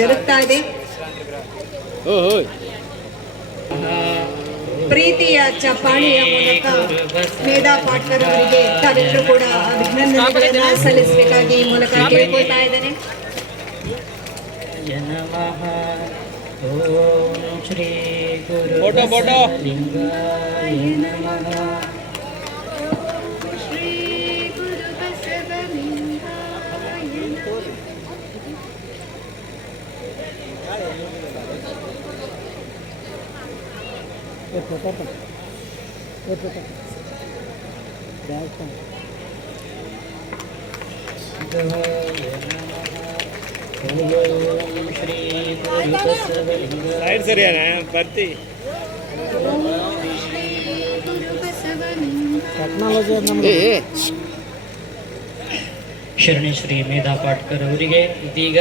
ಜರುಗ್ತಾ ಇದೆ. ಪ್ರೀತಿಯ ಚಪ್ಪಾಳೆಯ ಮೂಲಕ ಮೇಧಾ ಪಾಟ್ಕರ್ ಅವರಿಗೆ ತಾವೆಲ್ಲರೂ ಕೂಡ ಅಭಿನಂದನೆಗಳನ್ನು ಸಲ್ಲಿಸಬೇಕಾಗಿ ಈ ಮೂಲಕ ಕೇಳ್ಕೊಳ್ತಾ ಇದ್ದೇನೆ. ಓಂ ಶ್ರೀ ಗುರು ಬಸವಲಿಂಗಾಯ ನಮಃ. ಶ್ರೀ ಗುರು ಬಸವಲಿಂಗಾಯ ಸೈಡ್ ಸರಿಯಾನ ಬರ್ತಿ ಶರಣಿ ಶ್ರೀ ಮೇಧಾ ಪಾಟ್ಕರ್ ಅವರಿಗೆ ಇದೀಗ